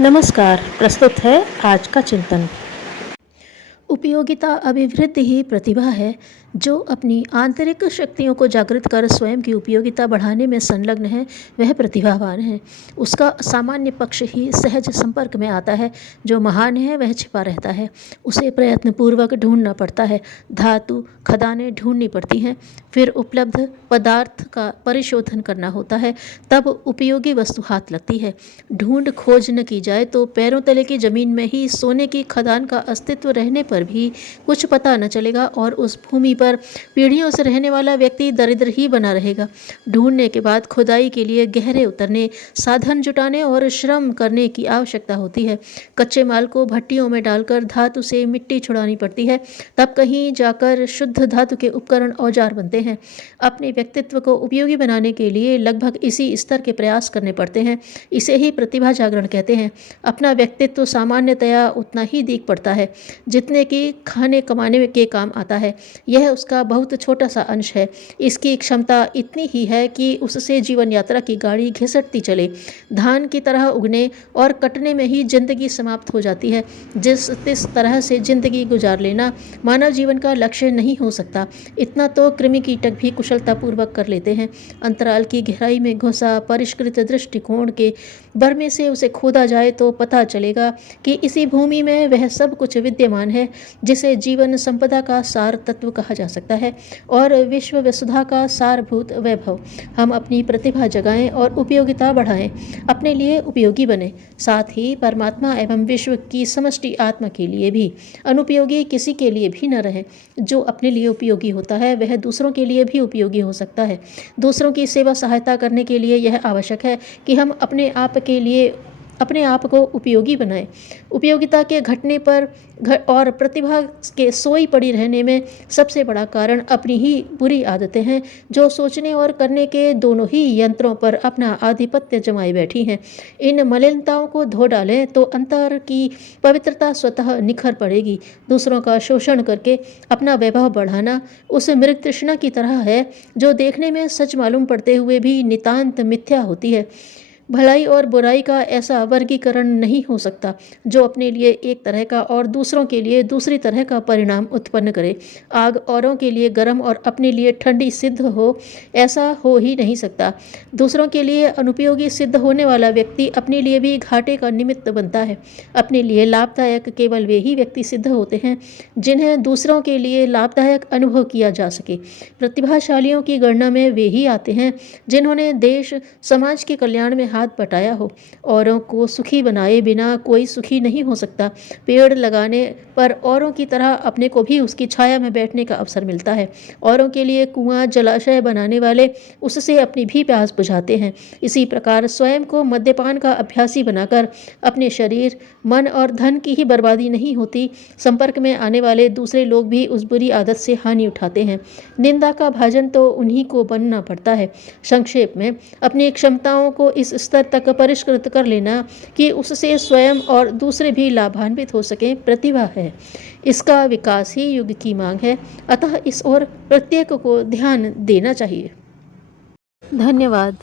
नमस्कार। प्रस्तुत है आज का चिंतन। उपयोगिता अभिवृद्धि ही प्रतिभा है। जो अपनी आंतरिक शक्तियों को जागृत कर स्वयं की उपयोगिता बढ़ाने में संलग्न है वह प्रतिभावान है। उसका सामान्य पक्ष ही सहज संपर्क में आता है। जो महान है वह छिपा रहता है, उसे प्रयत्नपूर्वक ढूंढना पड़ता है। धातु खदानें ढूंढनी पड़ती हैं, फिर उपलब्ध पदार्थ का परिशोधन करना होता है, तब उपयोगी वस्तु हाथ लगती है। ढूंढ खोज न की जाए तो पैरों तले की जमीन में ही सोने की खदान का अस्तित्व रहने पर भी कुछ पता न चलेगा और उस भूमि पर पीढ़ियों से रहने वाला व्यक्ति दरिद्र ही बना रहेगा। ढूंढने के बाद खुदाई के लिए गहरे उतरने, साधन जुटाने और श्रम करने की आवश्यकता होती है। कच्चे माल को भट्टियों में डालकर धातु से मिट्टी छुड़ानी पड़ती है, तब कहीं जाकर शुद्ध धातु के उपकरण औजार बनते हैं। अपने व्यक्तित्व को उपयोगी बनाने के लिए लगभग इसी स्तर के प्रयास करने पड़ते हैं। इसे ही प्रतिभा जागरण कहते हैं। अपना व्यक्तित्व सामान्यतया उतना ही दीख पड़ता है जितने कि खाने कमाने के काम आता है। यह उसका बहुत छोटा सा अंश है। इसकी क्षमता इतनी ही है कि उससे जीवन यात्रा की गाड़ी घिसटती चले। धान की तरह उगने और कटने में ही जिंदगी समाप्त हो जाती है। जिस तरह से जिंदगी गुजार लेना मानव जीवन का लक्ष्य नहीं हो सकता, इतना तो कृमि कीटक भी कुशलतापूर्वक कर लेते हैं। अंतराल की गहराई में घुसा परिष्कृत दृष्टिकोण के बरमे से उसे खोदा जाए तो पता चलेगा कि इसी भूमि में वह सब कुछ विद्यमान है जिसे जीवन संपदा का सार तत्व कहा जा सकता है और विश्व वसुधा का सारभूत वैभव। हम अपनी प्रतिभा जगाएं और उपयोगिता बढ़ाएं, अपने लिए उपयोगी बने, साथ ही परमात्मा एवं विश्व की समष्टि आत्मा के लिए भी। अनुपयोगी किसी के लिए भी न रहे। जो अपने लिए उपयोगी होता है वह दूसरों के लिए भी उपयोगी हो सकता है। दूसरों की सेवा सहायता करने के लिए यह आवश्यक है कि हम अपने आप को उपयोगी बनाएं। उपयोगिता के घटने पर और प्रतिभा के सोई पड़ी रहने में सबसे बड़ा कारण अपनी ही बुरी आदतें हैं, जो सोचने और करने के दोनों ही यंत्रों पर अपना आधिपत्य जमाए बैठी हैं। इन मलिनताओं को धो डालें तो अंतर की पवित्रता स्वतः निखर पड़ेगी। दूसरों का शोषण करके अपना वैभव बढ़ाना उस मृग तृष्णा की तरह है जो देखने में सच मालूम पड़ते हुए भी नितांत मिथ्या होती है। भलाई और बुराई का ऐसा वर्गीकरण नहीं हो सकता जो अपने लिए एक तरह का और दूसरों के लिए दूसरी तरह का परिणाम उत्पन्न करे। आग औरों के लिए गर्म और अपने लिए ठंडी सिद्ध हो, ऐसा हो ही नहीं सकता। दूसरों के लिए अनुपयोगी सिद्ध होने वाला व्यक्ति अपने लिए भी घाटे का निमित्त बनता है। अपने लिए लाभदायक केवल वे ही व्यक्ति सिद्ध होते हैं जिन्हें दूसरों के लिए लाभदायक अनुभव किया जा सके। प्रतिभाशालियों की गणना में वे ही आते हैं जिन्होंने देश समाज के कल्याण में हाथ बटाया हो। औरों को सुखी बनाए बिना कोई सुखी नहीं हो सकता। पेड़ लगाने पर औरों की तरह अपने को भी उसकी छाया में बैठने का अवसर मिलता है। औरों के लिए कुआं जलाशय बनाने वाले उससे अपनी भी प्यास बुझाते हैं। इसी प्रकार स्वयं को मद्यपान का अभ्यासी बनाकर अपने शरीर, मन और धन की ही बर्बादी नहीं होती, संपर्क में आने वाले दूसरे लोग भी उस बुरी आदत से हानि उठाते हैं। निंदा का भाजन तो उन्हीं को बनना पड़ता है। संक्षेप में, अपनी क्षमताओं को इस स्तर तक परिष्कृत कर लेना कि उससे स्वयं और दूसरे भी लाभान्वित हो सकें, प्रतिभा है। इसका विकास ही युग की मांग है, अतः इस ओर प्रत्येक को ध्यान देना चाहिए। धन्यवाद।